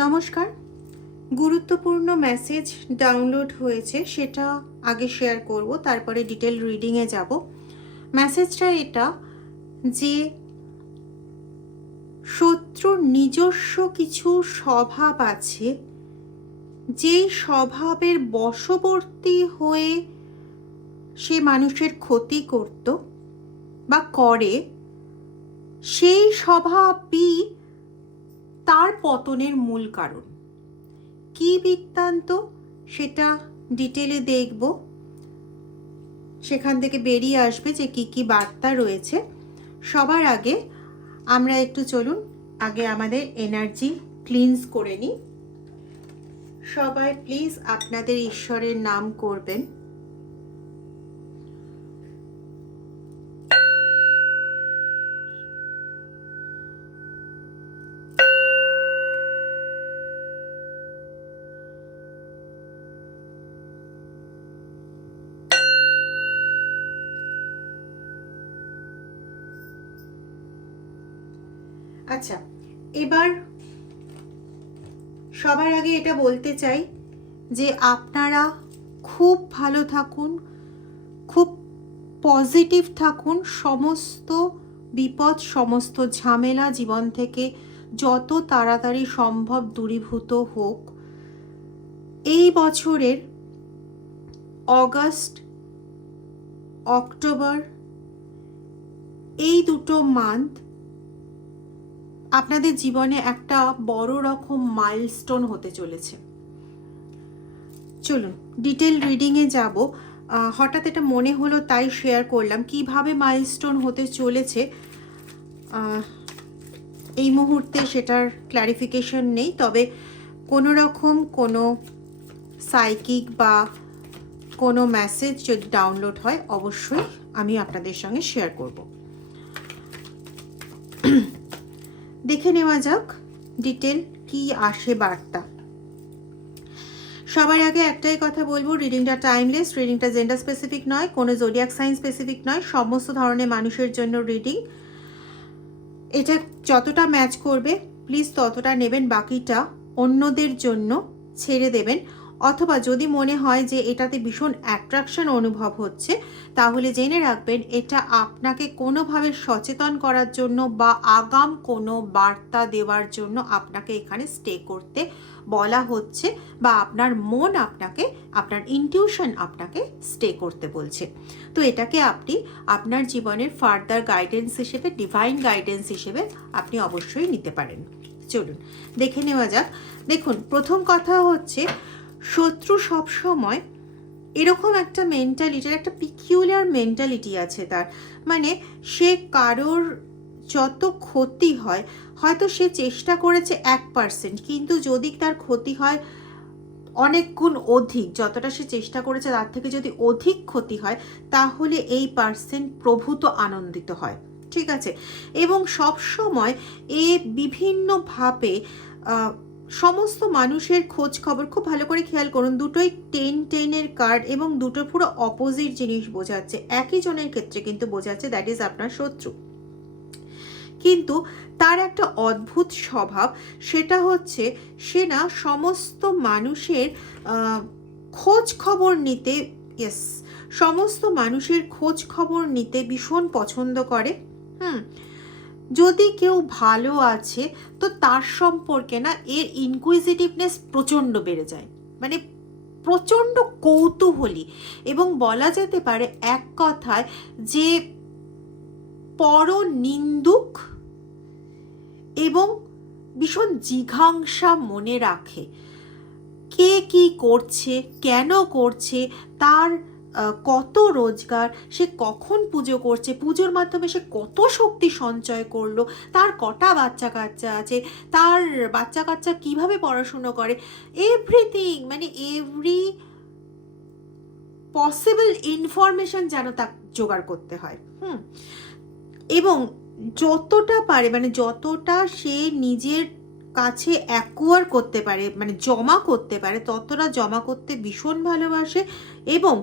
নমস্কার। গুরুত্বপূর্ণ message download হয়েছে, সেটা আগে শেয়ার করব, তারপরে ডিটেল রিডিংয়ে যাব। মেসেজটা এটা যে শত্রুর নিজস্ব কিছু স্বভাব আছে, যেই স্বভাবের বশবর্তী হয়ে সে মানুষের ক্ষতি করত বা করে, সেই স্বভাবই তার পতনের মূল কারণ। কি বৃত্তান্ত সেটা ডিটেলে দেখব, সেখান থেকে বেরিয়ে আসবে যে কি কি বার্তা রয়েছে। সবার আগে আমরা একটু চলুন আগে আমাদের এনার্জি ক্লিনস করে নিই। সবাই প্লিজ আপনাদের ঈশ্বরের নাম করবেন। আচ্ছা, এবার সবার আগে এটা বলতে চাই যে আপনারা খুব ভালো থাকুন, খুব পজিটিভ থাকুন। সমস্ত বিপদ, সমস্ত ঝামেলা জীবন থেকে যত তাড়াতাড়ি সম্ভব দূরীভূত হোক। এই বছরের অগাস্ট, অক্টোবর, এই দুটো মান্থ আপনাদের জীবনে একটা বড় রকম মাইলস্টোন হতে চলেছে। চলুন ডিটেল রিডিংয়ে যাব। হঠাৎ এটা মনে হলো তাই শেয়ার করলাম। কিভাবে মাইলস্টোন হতে চলেছে এই মুহূর্তে সেটার ক্ল্যারিফিকেশন নেই, তবে কোনো রকম কোনো সাইকিক বা কোনো মেসেজ যদি ডাউনলোড হয় অবশ্যই আমি আপনাদের সঙ্গে শেয়ার করব। দেখে নেওয়া যাক ডিটেল কি আসে বার্তা। সবার আগে একটাই কথা বলবো, রিডিংটা টাইমলেস, রিডিংটা জেন্ডার স্পেসিফিক নয়, কোনো জোডিয়াক সাইন স্পেসিফিক নয়, সমস্ত ধরনের মানুষের জন্য রিডিং। এটা যতটা ম্যাচ করবে প্লিজ ততটা নেবেন, বাকিটা অন্যদের জন্য ছেড়ে দেবেন। অথবা যদি মনে হয় যে এটাতে ভীষণ অ্যাট্রাকশন অনুভব হচ্ছে, তাহলে জেনে রাখবেন এটা আপনাকে কোনোভাবে সচেতন করার জন্য বা আগাম কোনো বার্তা দেওয়ার জন্য আপনাকে এখানে স্টে করতে বলা হচ্ছে, বা আপনার মন আপনাকে, আপনার ইনটিউশন আপনাকে স্টে করতে বলছে। তো এটাকে আপনি আপনার জীবনের ফার্দার গাইডেন্স হিসেবে, ডিভাইন গাইডেন্স হিসেবে আপনি অবশ্যই নিতে পারেন। চলুন দেখে নেওয়া যাক। দেখুন, প্রথম কথা হচ্ছে শত্রু সবসময় এরকম একটা মেন্টালিটির, একটা পিকিউলার মেন্টালিটি আছে তার। মানে সে কারোর যত ক্ষতি হয়, হয়তো সে চেষ্টা করেছে 1%, কিন্তু যদি তার ক্ষতি হয় অনেক গুণ অধিক, যতটা সে চেষ্টা করেছে তার থেকে যদি অধিক ক্ষতি হয়, তাহলে এই পার্সেন্ট প্রভূত আনন্দিত হয়। ঠিক আছে? এবং সব সময় এ বিভিন্নভাবে সমস্ত মানুষের খোঁজ খবর, খুব ভালো করে খেয়াল করুন, দুটোই 10-10 কার্ড এবং দুটো পুরো অপোজিট জিনিস বোঝাচ্ছে। একই জনের ক্ষেত্রে কিন্তু বোঝাচ্ছে দ্যাট ইজ আপনার শত্রু। কিন্তু তার একটা অদ্ভুত স্বভাব, সেটা হচ্ছে সে না সমস্ত মানুষের খোঁজ খবর নিতে, সমস্ত মানুষের খোঁজ খবর নিতে ভীষণ পছন্দ করে। যদি কেউ ভালো আছে তো তার সম্পর্কে না এর ইনকুইজিটিভনেস প্রচণ্ড বেড়ে যায়, মানে প্রচণ্ড কৌতূহলী, এবং বলা যেতে পারে এক কথায় যে পরনিন্দুক এবং ভীষণ জিঘাংসা মনে রাখে। কে কি করছে, কেন করছে, তার কত রোজগার, সে কখন পুজো করছে, পুজোর মাধ্যমে সে কত শক্তি সঞ্চয় করলো, তার কটা বাচ্চা কাচ্চা আছে, তার বাচ্চা কাচ্চা কিভাবে পড়াশুনো করে, এভরিথিং, মানে এভরি পসিবল ইনফরমেশন যেন তা জোগাড় করতে হয়। এবং যতটা পারে, মানে যতটা সে নিজের কাছে অ্যাকুয়ার করতে পারে, মানে জমা করতে পারে, ততটা জমা করতে ভীষণ ভালোবাসে, এবং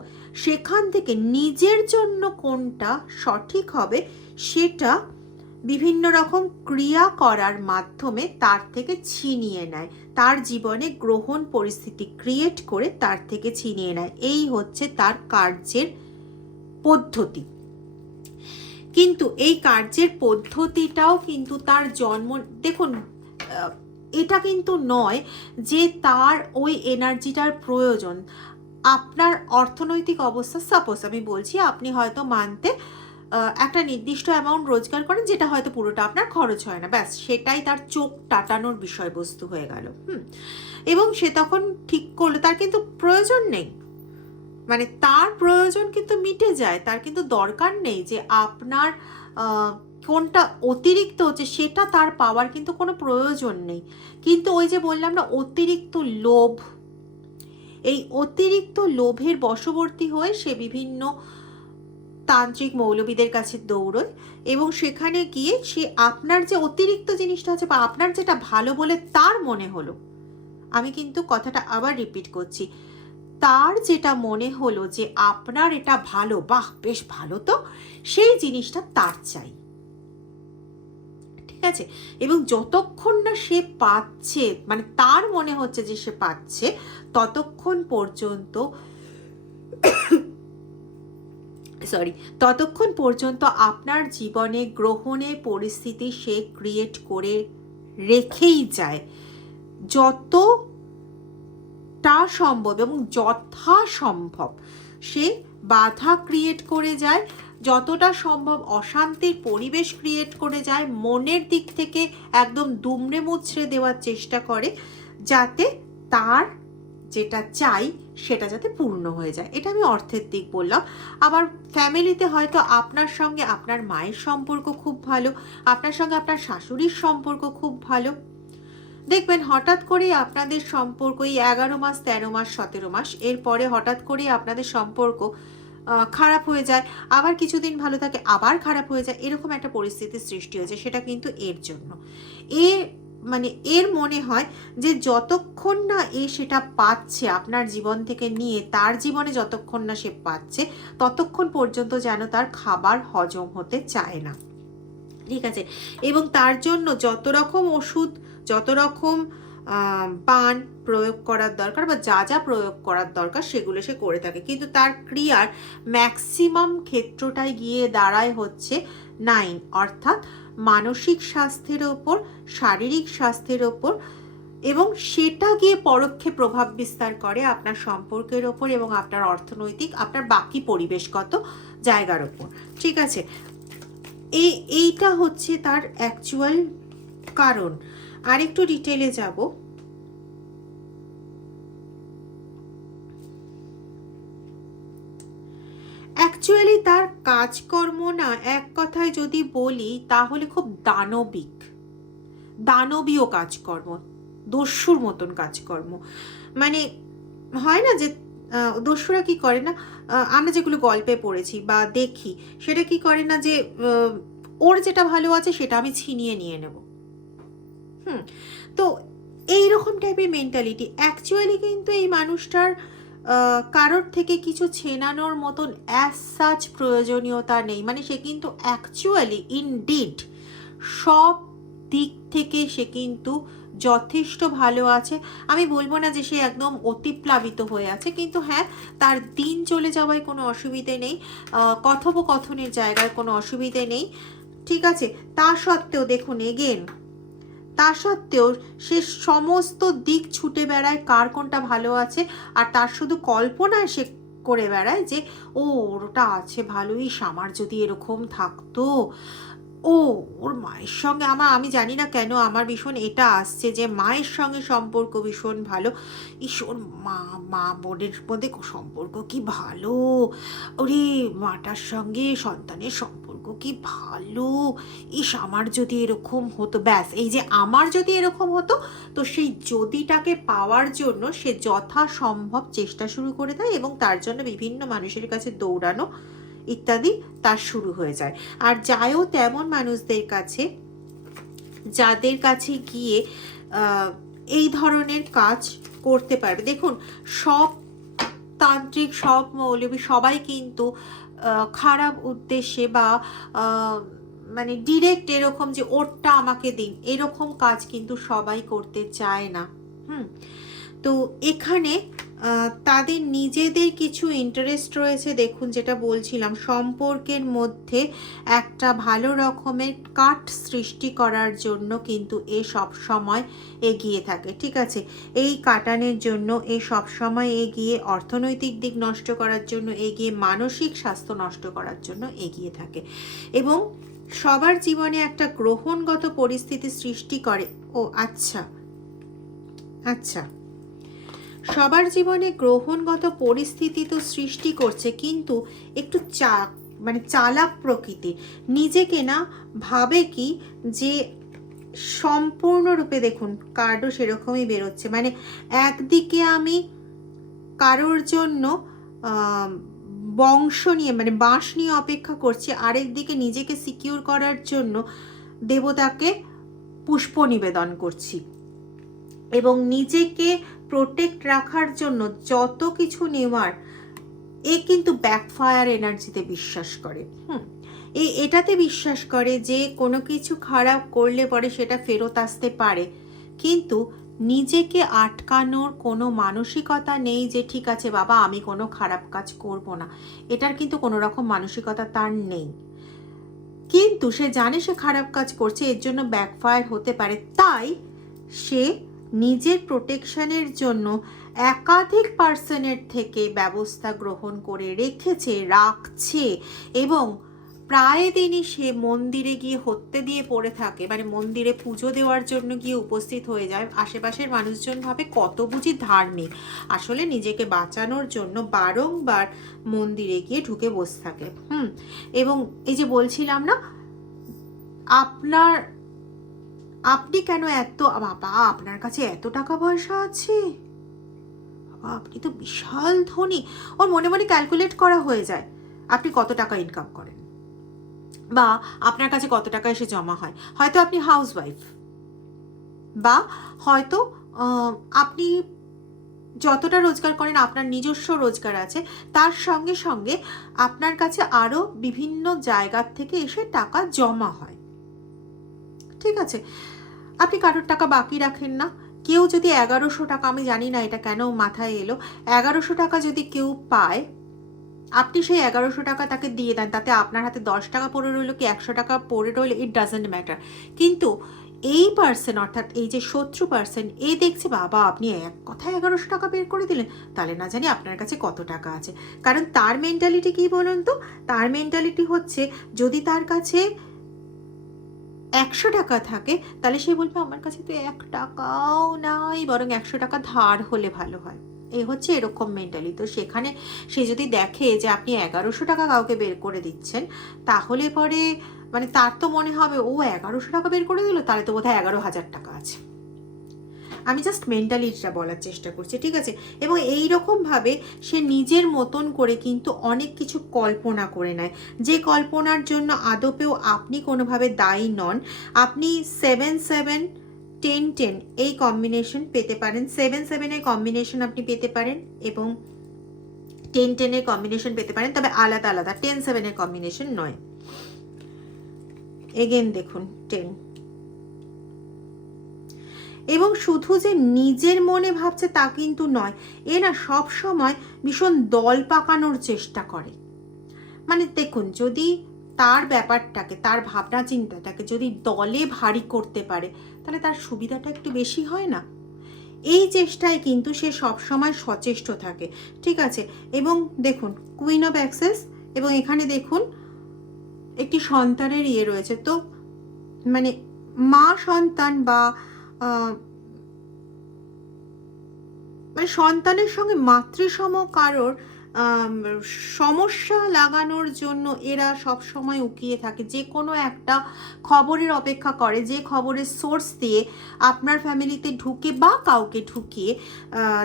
সেখান থেকে নিজের জন্য কোনটা সঠিক হবে সেটা বিভিন্ন রকম ক্রিয়া করার মাধ্যমে তার থেকে ছিনিয়ে নেয়, তার জীবনে গ্রহণ পরিস্থিতি ক্রিয়েট করে তার থেকে ছিনিয়ে নেয়। এই হচ্ছে তার কার্যের পদ্ধতি। কিন্তু এই কার্যের পদ্ধতিটাও কিন্তু তার জন্ম, দেখুন এটা কিন্তু নয় যে তার ওই এনার্জিটার প্রয়োজন। আপনার অর্থনৈতিক অবস্থা, সাপোজ আমি বলছি, আপনি হয়তো মানতে একটা নির্দিষ্ট অ্যামাউন্ট রোজগার করেন, যেটা হয়তো পুরোটা আপনার খরচ হয় না, ব্যাস সেটাই তার চোখ টাটানোর বিষয়বস্তু হয়ে গেল। এবং সে তখন ঠিক করলো তার কিন্তু প্রয়োজন নেই, মানে তার প্রয়োজন কিন্তু মিটে যায়, তার কিন্তু দরকার নেই যে আপনার কোনটা অতিরিক্ত হচ্ছে সেটা তার পাওয়ার কিন্তু কোনো প্রয়োজন নেই। কিন্তু ওই যে বললাম না, অতিরিক্ত লোভ, এই অতিরিক্ত লোভের বশবর্তী হয়ে সে বিভিন্ন তান্ত্রিক মৌলবীদের কাছে দৌড়োয় এবং সেখানে গিয়ে সে আপনার যে অতিরিক্ত জিনিসটা আছে বা আপনার যেটা ভালো বলে তার মনে হলো, আমি কিন্তু কথাটা আবার রিপিট করছি, তার যেটা মনে হলো যে আপনার এটা ভালো, বাহ বেশ ভালো, তো সেই জিনিসটা তার চাই, ঠিক আছে? এবং যতক্ষণ না সে পাচ্ছে, মানে তার মনে হচ্ছে যে সে পাচ্ছে, ততক্ষণ পর্যন্ত আপনার জীবনে গ্রহণের পরিস্থিতি সে ক্রিয়েট করে রেখেই যায়, যতটা সম্ভব এবং যথাসম্ভব সে বাধা ক্রিয়েট করে যায়, যতটা সম্ভব অশান্তির পরিবেশ ক্রিয়েট করে যায়, মনের দিক থেকে একদম দুমড়ে মুচড়ে দেওয়ার চেষ্টা করে, যাতে তার যেটা চাই সেটা যাতে পূর্ণ হয়ে যায়। এটা আমি অর্থের দিক বললাম। আবার ফ্যামিলিতে হয়তো আপনার সঙ্গে আপনার মায়ের সম্পর্ক খুব ভালো, আপনার সঙ্গে আপনার শাশুড়ির সম্পর্ক খুব ভালো, দেখবেন হঠাৎ করেই আপনাদের সম্পর্ক এই 11 মাস 13 মাস 17 মাস এরপরে হঠাৎ করেই আপনাদের সম্পর্ক খারাপ হয়ে যায়, আবার কিছুদিন ভালো থাকে, আবার খারাপ হয়ে যায়, এরকম একটা পরিস্থিতির সৃষ্টি হয়েছে। সেটা কিন্তু এর জন্য, এর মনে হয় যে যতক্ষণ না সেটা পাচ্ছে আপনার জীবন থেকে নিয়ে, তার জীবনে যতক্ষণ না সে পাচ্ছে, ততক্ষণ পর্যন্ত যেন তার খাবার হজম হতে চায় না, ঠিক আছে? এবং তার জন্য যত রকম ওষুধ, যত রকম পান প্রয়োগ করার দরকার বা যা যা প্রয়োগ করার দরকার সেগুলো সে করে থাকে, কিন্তু তার ক্রিয়ার ম্যাক্সিমাম ক্ষেত্রটাই গিয়ে দাঁড়ায় হচ্ছে 9, অর্থাৎ মানসিক স্বাস্থ্যের ওপর, শারীরিক স্বাস্থ্যের ওপর, এবং সেটা গিয়ে পরোক্ষে প্রভাব বিস্তার করে আপনার সম্পর্কের ওপর এবং আপনার অর্থনৈতিক, আপনার বাকি পরিবেশগত জায়গার ওপর, ঠিক আছে? এইটা হচ্ছে তার অ্যাকচুয়াল কারণ। আরেকটু ডিটেলে যাব। অ্যাকচুয়ালি তার কাজকর্ম না, এক কথায় যদি বলি তাহলে খুব দানবীয় কাজকর্ম, দস্যুর মতন কাজকর্ম। মানে হয় না যে দস্যুরা কি করে না, আমরা যেগুলো গল্পে পড়েছি বা দেখি, সেটা কি করে না যে ওর যেটা ভালো আছে সেটা আমি ছিনিয়ে নিয়ে নেব। তো এইরকম টাইপের মেন্টালিটি। অ্যাকচুয়ালি কিন্তু এই মানুষটার কারোর থেকে কিছু ছেনানোর মতন অ্যাজ সাচ প্রয়োজনীয়তা নেই, মানে সে কিন্তু অ্যাকচুয়ালি ইনডিড সব দিক থেকে সে কিন্তু যথেষ্ট ভালো আছে। আমি বলবো না যে সে একদম অতিপ্লাবিত হয়ে আছে, কিন্তু হ্যাঁ, তার দিন চলে যাওয়ায় কোনো অসুবিধে নেই, কথোপকথনের জায়গায় কোনো অসুবিধে নেই, ঠিক আছে? তা সত্ত্বেও দেখুন এগেন, তা সত্ত্বেও সে সমস্ত দিক ছুটে বেড়ায় কার কোনটা ভালো আছে, আর তার শুধু কল্পনায় সে করে বেড়ায় যে ও ওটা আছে ভালোই, আমার যদি এরকম থাকতো, ওর মায়ের সঙ্গে আমি জানি না কেন আমার ভীষণ এটা আসছে যে মায়ের সঙ্গে সম্পর্ক ভীষণ ভালো, ওর মা বোনের মধ্যে সম্পর্ক কি ভালো, ওরে মাটার সঙ্গে সন্তানের সম্পর্ক কি ভালো, আমার যদি এরকম হতো, ব্যাস এই যে আমার যদি এরকম হতো, তো সেই যদিটাকে পাওয়ার জন্য সে যথাসম্ভব চেষ্টা শুরু করে দেয় এবং তার জন্য বিভিন্ন মানুষের কাছে দৌড়ানো ইত্যাদি তার শুরু হয়ে যায়। আর যায়ও তেমন মানুষদের কাছে, যাদের কাছে গিয়ে এই ধরনের কাজ করতে পারবে। দেখুন সব তান্ত্রিক, সব মৌলবী সবাই কিন্তু খারাপ উদ্দেশ্যে বা মানে ডিরেক্ট এরকম যে ওরটা আমাকে দিন, এরকম কাজ কিন্তু সবাই করতে চায় না। তো এখানে তাদের নিজেদের কিছু ইন্টারেস্ট রয়েছে। দেখুন, যেটা বলছিলাম, সম্পর্কের মধ্যে একটা ভালো রকমের কাট সৃষ্টি করার জন্য কিন্তু এ সব সময় এগিয়ে থাকে। ঠিক আছে, এই কাটানোর জন্য এ সব সময় এগিয়ে, অর্থনৈতিক দিক নষ্ট করার জন্য এগিয়ে, মানসিক স্বাস্থ্য নষ্ট করার জন্য এগিয়ে থাকে এবং সবার জীবনে একটা গ্রহণগত পরিস্থিতি সৃষ্টি করে। ও আচ্ছা আচ্ছা, সবার জীবনে গ্রহণগত পরিস্থিতি তো সৃষ্টি করছে, কিন্তু একটু মানে চালাক প্রকৃতির। নিজেকে না ভাবে কি যে সম্পূর্ণরূপে, দেখুন কার্ডও সেরকমই বেরোচ্ছে, মানে একদিকে আমি কারোর জন্য বংশ নিয়ে, মানে বাঁশ নিয়ে অপেক্ষা করছি, আরেকদিকে নিজেকে সিকিউর করার জন্য দেবতাকে পুষ্প নিবেদন করছি এবং নিজেকে প্রোটেক্ট রাখার জন্য যত কিছু নেওয়ার, এ কিন্তু ব্যাকফায়ার এনার্জিতে বিশ্বাস করে। এটাতে বিশ্বাস করে যে কোনো কিছু খারাপ করলে পরে সেটা ফেরত আসতে পারে, কিন্তু নিজেকে আটকানোর কোনো মানসিকতা নেই যে ঠিক আছে বাবা আমি কোনো খারাপ কাজ করব না, এটার কিন্তু কোনো রকম মানসিকতা তার নেই। কিন্তু সে জানে সে খারাপ কাজ করছে, এর জন্য ব্যাকফায়ার হতে পারে, তাই সে নিজের প্রোটেকশনের জন্য একাধিক পার্সনের থেকে ব্যবস্থা গ্রহণ করে রাখছে এবং প্রায় দিনই সে মন্দিরে গিয়ে হত্যে দিয়ে পড়ে থাকে, মানে মন্দিরে পুজো দেওয়ার জন্য গিয়ে উপস্থিত হয়ে যায়। আশেপাশের মানুষজন ভাবে কত বুঝি ধার্মিক, আসলে নিজেকে বাঁচানোর জন্য বারংবার মন্দিরে গিয়ে ঢুকে বসে থাকে। এবং এই যে বলছিলাম না, আপনি কেন এত, বাবা আপনার কাছে এত টাকা পয়সা আছে, বাবা আপনি তো বিশাল ধনী, ওর মনে মনে ক্যালকুলেট করা হয়ে যায় আপনি কত টাকা ইনকাম করেন বা আপনার কাছে কত টাকা এসে জমা হয়। হয়তো আপনি হাউসওয়াইফ, বা হয়তো আপনি যতটা রোজগার করেন আপনার নিজস্ব রোজগার আছে, তার সঙ্গে সঙ্গে আপনার কাছে আরও বিভিন্ন জায়গার থেকে এসে টাকা জমা হয়। ঠিক আছে, আপনি কারোর টাকা বাকি রাখেন না। কেউ যদি 1100 টাকা, আমি জানি না এটা কেন মাথায় এলো, 1100 টাকা যদি কেউ পায়, আপনি সেই 1100 টাকা তাকে দিয়ে দেন, তাতে আপনার হাতে 10 টাকা পড়ে রইল কি 100 টাকা পড়ে রইল, ইট ডাজেন্ট ম্যাটার। কিন্তু এই পার্সন, অর্থাৎ এই যে শত্রু পার্সন, এ দেখছে বাবা আপনি এক কথায় 1100 টাকা বের করে দিলেন, তাহলে না জানি আপনার কাছে কত টাকা আছে। কারণ তার মেন্টালিটি কি বলুন তো, তার মেন্টালিটি হচ্ছে যদি তার কাছে 100 টাকা থাকে তাহলে সে বলবে আমার কাছে তো 1 টাকাও নাই, বরং 100 টাকা ধার হলে ভালো হয়। এই হচ্ছে এরকম মেন্টালি। তো সেখানে সে যদি দেখে যে আপনি 1100 টাকা কাউকে বের করে দিচ্ছেন, তাহলে পরে মানে তার তো মনে হবে ও 1100 টাকা বের করে দিল, তাহলে তো বোধহয় 11,000 টাকা আছে। আমি জাস্ট মেন্টালিটিটা বলার চেষ্টা করছি, ঠিক আছে। এবং এই রকমভাবে সে নিজের মতন করে কিন্তু অনেক কিছু কল্পনা করে নেয়, যে কল্পনার জন্য আদপেও আপনি কোনোভাবে দায়ী নন। আপনি 7-7 10-10 এই কম্বিনেশন পেতে পারেন, 7-7 কম্বিনেশন আপনি পেতে পারেন এবং 10-10 কম্বিনেশন পেতে পারেন, তবে আলাদা আলাদা, 10-7 কম্বিনেশন নয়। এগেন দেখুন 10, এবং শুধু যে নিজের মনে ভাবছে তা কিন্তু নয়, এ না সব সময় ভীষণ দল পাকানোর চেষ্টা করে। মানে দেখুন, যদি তার ব্যাপারটাকে, তার ভাবনা চিন্তাটাকে যদি দলে ভারী করতে পারে, তাহলে তার সুবিধাটা একটু বেশি হয় না? এই চেষ্টায় কিন্তু সে সব সময় সচেষ্ট থাকে, ঠিক আছে। এবং দেখুন কুইন অফ অ্যাক্সেস, এবং এখানে দেখুন একটি সন্তানের ইয়ে রয়েছে। তো মানে মা সন্তান বা মানে সন্তানের সঙ্গে মাতৃসম কারোর সমস্যা লাগানোর জন্য এরা সব সময় উকিয়ে থাকে, যে কোনো একটা খবরের অপেক্ষা করে, যে খবরের সোর্স দিয়ে আপনার ফ্যামিলিতে ঢুকে বা কাউকে ঢুকিয়ে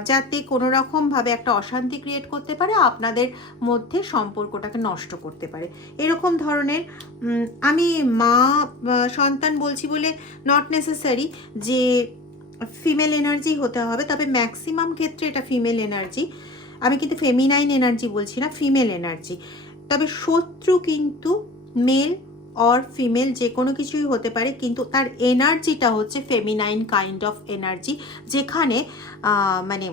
যাতে কোনো রকমভাবে একটা অশান্তি ক্রিয়েট করতে পারে, আপনাদের মধ্যে সম্পর্কটাকে নষ্ট করতে পারে। এরকম ধরনের, আমি মা সন্তান বলছি বলে নট নেসেসারি যে ফিমেল এনার্জি হতে হবে, তবে ম্যাক্সিমাম ক্ষেত্রে এটা ফিমেল এনার্জি। আমি কিন্তু ফেমিনাইন এনার্জি বলছি না, ফিমেল এনার্জি। তবে শত্রু কিন্তু মেল অর ফিমেল যে কোনো কিছুই হতে পারে, কিন্তু তার এনার্জিটা হচ্ছে ফেমিনাইন কাইন্ড অফ এনার্জি, যেখানে মানে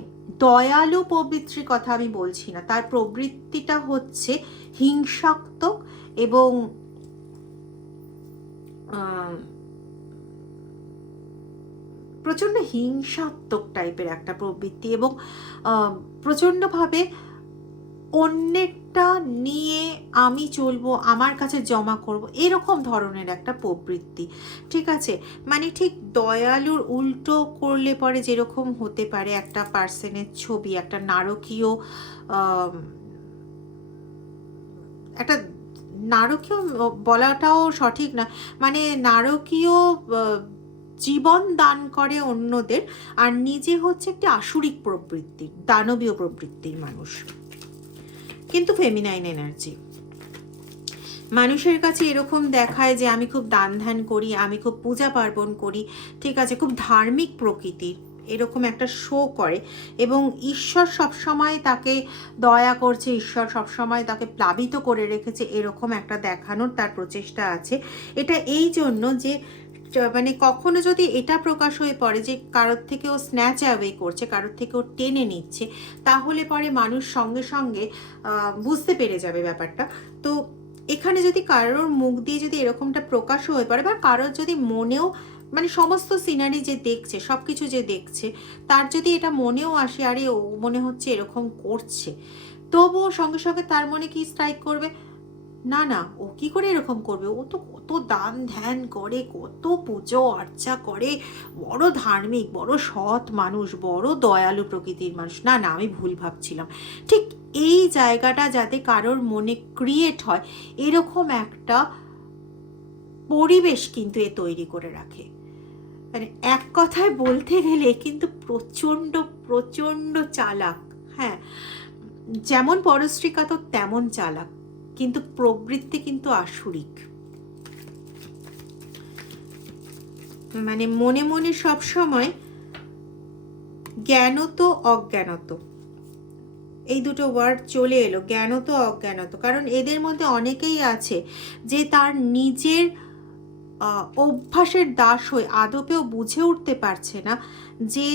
দয়ালু প্রবৃত্তির কথা আমি বলছি না, তার প্রবৃত্তিটা হচ্ছে হিংসাত্মক এবং প্রচণ্ড হিংসাত্মক টাইপের একটা প্রবৃত্তি, এবং প্রচণ্ডভাবে অন্যেরটা নিয়ে আমি চলবো, আমার কাছে জমা করব, এরকম ধরনের একটা প্রবৃত্তি। ঠিক আছে, মানে ঠিক দয়ালুর উল্টো করলে পরে যেরকম হতে পারে একটা পার্সনের ছবি, একটা নারকীয় একটা নারকীয় বলাটাও সঠিক না, মানে নারকীয় জীবন দান করে অন্যদের, আর নিজে হচ্ছে একটি আসুরিক প্রবৃত্তির, দানবীয় প্রবৃত্তির মানুষ, কিন্তু ফেমিনাইন এনার্জি। মানুষের কাছে এরকম দেখায় যে আমি খুব দান ধ্যান করি, আমি খুব পূজা পার্বণ করি, ঠিক আছে, খুব ধার্মিক প্রকৃতির, এরকম একটা শো করে, এবং ঈশ্বর সবসময় তাকে দয়া করছে, ঈশ্বর সবসময় তাকে প্লাবিত করে রেখেছে, এরকম একটা দেখানোর তার প্রচেষ্টা আছে। এটা এই জন্য যে মানে কখনো যদি এটা প্রকাশ হয়ে পড়ে যে কারোর থেকে ও স্ন্যাচ অ্যাওয়ে করছে, কারোর থেকে ও টেনে নিচ্ছে, তাহলে পরে মানুষ সঙ্গে সঙ্গে বুঝতে পেরে যাবে ব্যাপারটা। তো এখানে যদি কারোর মুখ দিয়ে যদি এরকমটা প্রকাশ হয়ে পড়ে, বা কারোর যদি মনেও, মানে সমস্ত সিনারি যে দেখছে, সব কিছু যে দেখছে, তার যদি এটা মনেও আসে আরে ও মনে হচ্ছে এরকম করছে, তবুও সঙ্গে সঙ্গে তার মনে কি স্ট্রাইক করবে, না না ও কি করে এরকম করবে, ও তো কত দান ধ্যান করে, কত পুজো আর্চা করে, বড় ধার্মিক, বড় সৎ মানুষ, বড় দয়ালু প্রকৃতির মানুষ, না না আমি ভুল ভাবছিলাম। ঠিক এই জায়গাটা যাতে কারোর মনে ক্রিয়েট হয়, এরকম একটা পরিবেশ কিন্তু এ তৈরি করে রাখে। মানে এক কথায় বলতে গেলে কিন্তু প্রচণ্ড প্রচণ্ড চালাক। হ্যাঁ, যেমন পরশ্রীকা তো তেমন চালাক, কিন্তু প্রবৃত্তি কিন্তু আসুরিক। মানে মনে মনে সব সময় জ্ঞানত অজ্ঞানত, এই দুটো ওয়ার্ড চলে এলো, জ্ঞানত অজ্ঞানত, কারণ এদের মধ্যে অনেকেই আছে যে তার নিজের অভ্যাসের দাস হয়ে আদপেও বুঝে উঠতে পারছে না যে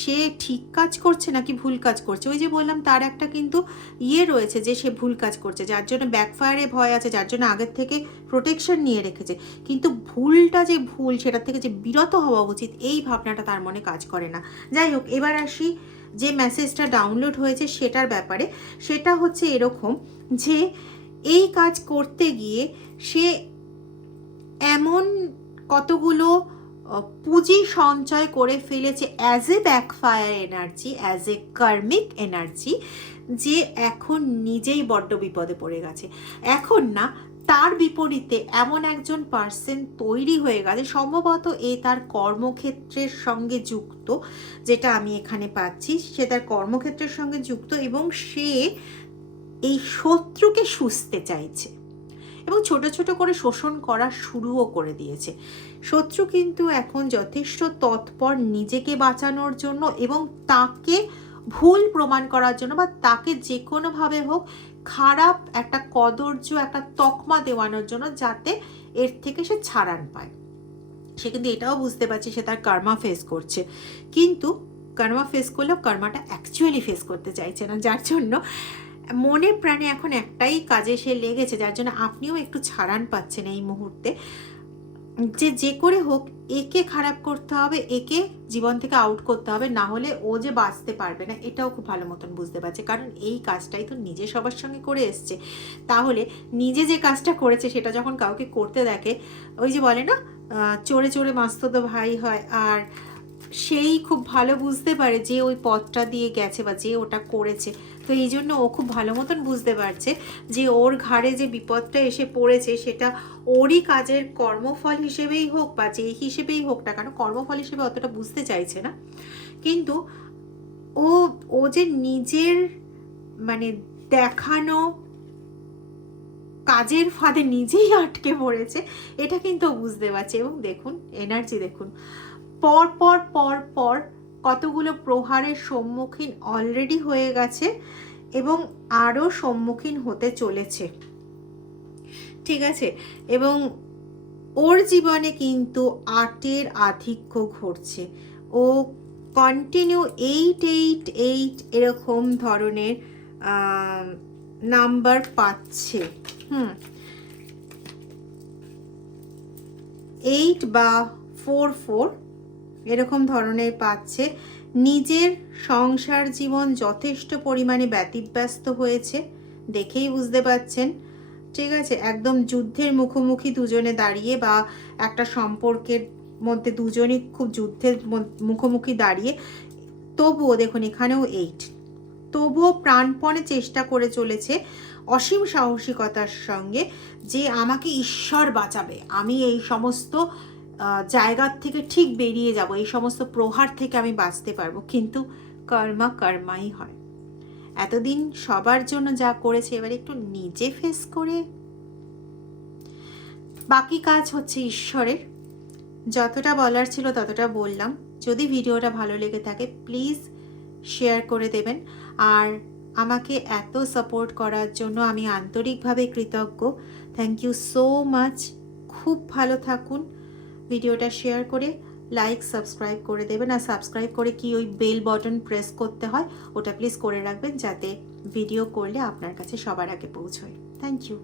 সে ঠিক কাজ করছে নাকি ভুল কাজ করছে। ওই যে বললাম তার একটা কিন্তু রয়েছে যে সে ভুল কাজ করছে, যার জন্য ব্যাকফায়ারে ভয় আছে, যার জন্য আগের থেকে প্রোটেকশন নিয়ে রেখেছে, কিন্তু ভুলটা যে ভুল, সেটার থেকে যে বিরত হওয়া উচিত, এই ভাবনাটা তার মনে কাজ করে না। যাই হোক, এবার আসি যে মেসেজটা ডাউনলোড হয়েছে সেটার ব্যাপারে। সেটা হচ্ছে এরকম যে এই কাজ করতে গিয়ে সে এমন কতগুলো পুঁজি সঞ্চয় করে ফেলেছে as a backfire energy, as a karmic energy, যে এখন নিজেই বড্ড বিপদে পড়ে গেছে। এখন না, তার বিপরীতে এমন একজন পার্সন তৈরি হয়ে গেছে, সম্ভবত এ তার কর্মক্ষেত্রের সঙ্গে যুক্ত, যেটা আমি এখানে পাচ্ছি, সে তার কর্মক্ষেত্রের সঙ্গে যুক্ত, এবং সে এই শত্রুকে সুস্থতে চাইছে এবং ছোট ছোট করে শোষণ করা শুরুও করে দিয়েছে। শত্রু কিন্তু এখন যথেষ্ট তৎপর নিজেকে বাঁচানোর জন্য এবং তাকে ভুল প্রমাণ করার জন্য, বা তাকে যে কোনোভাবে হোক খারাপ একটা কদর্য, একটা তকমা দেওয়ানোর জন্য, যাতে এর থেকে সে ছাড়ান পায়। সে কিন্তু এটাও বুঝতে পারছে সে তার কর্মা ফেস করছে, কিন্তু কর্মা ফেস করলেও কর্মাটা অ্যাকচুয়ালি ফেস করতে চাইছে না, যার জন্য মনে প্রাণে এখন একটাই কাজে সে লেগেছে, যার জন্য আপনিও একটু ছাড়ান পাচ্ছেন এই মুহূর্তে, যে করে হোক একে খারাপ করতে হবে, একে জীবন থেকে আউট করতে হবে, না হলে ও যে বাঁচতে পারবে না, এটাও খুব ভালো মতন বুঝতে পারছে, কারণ এই কাজটাই তো নিজে সবার সঙ্গে করে এসছে। তাহলে নিজে যে কাজটা করেছে সেটা যখন কাউকে করতে দেখে, ওই যে বলে না চোরে চোরে মাস্ততো ভাই হয়, আর সেই খুব ভালো বুঝতে পারে যে ওই পথটা দিয়ে গেছে বা যে ওটা করেছে, তো এই জন্য ও খুব ভালো মতন বুঝতে পারছে যে ওর ঘাড়ে যে বিপদটা এসে পড়েছে সেটা ওরই কাজের কর্মফল হিসেবেই হোক বা যে হিসেবেই হোক না কেন, কর্মফল হিসেবে অতটা বুঝতে চাইছে না, কিন্তু ও যে নিজের মানে দেখানো কাজের ফাঁদে নিজেই আটকে পড়েছে, এটা কিন্তু বুঝতে পারছে। এবং দেখুন এনার্জি দেখুন, পর পর পর পর কতগুলো প্রহারের সম্মুখীন অলরেডি হয়ে গেছে এবং আরও সম্মুখীন হতে চলেছে। ঠিক আছে, এবং ওর জীবনে কিন্তু 8-এর আধিক্য ঘটছে। ও কন্টিনিউ 8 এরকম ধরনের নাম্বার পাচ্ছে। 8 বা 4 এরকম ধরনের পাচ্ছে। নিজের সংসার জীবন যথেষ্ট পরিমাণে ব্যতিব্যস্ত হয়েছে, দেখেই বুঝতে পাচ্ছেন। ঠিক আছে, একদম যুদ্ধের মুখোমুখি দুজনে দাঁড়িয়ে, বা একটা সম্পর্কের মধ্যে দুজনই খুব যুদ্ধের মুখোমুখি দাঁড়িয়ে, তবুও দেখুন এখানেও 8, তবুও প্রাণপণে চেষ্টা করে চলেছে অসীম সাহসিকতার সঙ্গে যে আমাকে ঈশ্বর বাঁচাবে, আমি এই সমস্ত জায়গার থেকে ঠিক বেরিয়ে যাব, এই সমস্ত প্রহার থেকে আমি বাঁচতে পারবো। কিন্তু কর্মাই হয়। এতদিন সবার জন্য যা করেছে, এবার একটু নিজে ফেস করে বাকি কাজ হচ্ছে ঈশ্বরের। যতটা বলার ছিল ততটা বললাম। যদি ভিডিওটা ভালো লেগে থাকে প্লিজ শেয়ার করে দেবেন, আর আমাকে এত সাপোর্ট করার জন্য আমি আন্তরিকভাবে কৃতজ্ঞ। Thank you so much. খুব ভালো থাকুন। ভিডিওটা শেয়ার করে লাইক সাবস্ক্রাইব করে দেবেন, আর সাবস্ক্রাইব করে কি ওই বেল বাটন প্রেস করতে হয় ওটা প্লিজ করে রাখবেন, যাতে ভিডিও করলে আপনার কাছে সবার আগে পৌঁছয়। Thank you.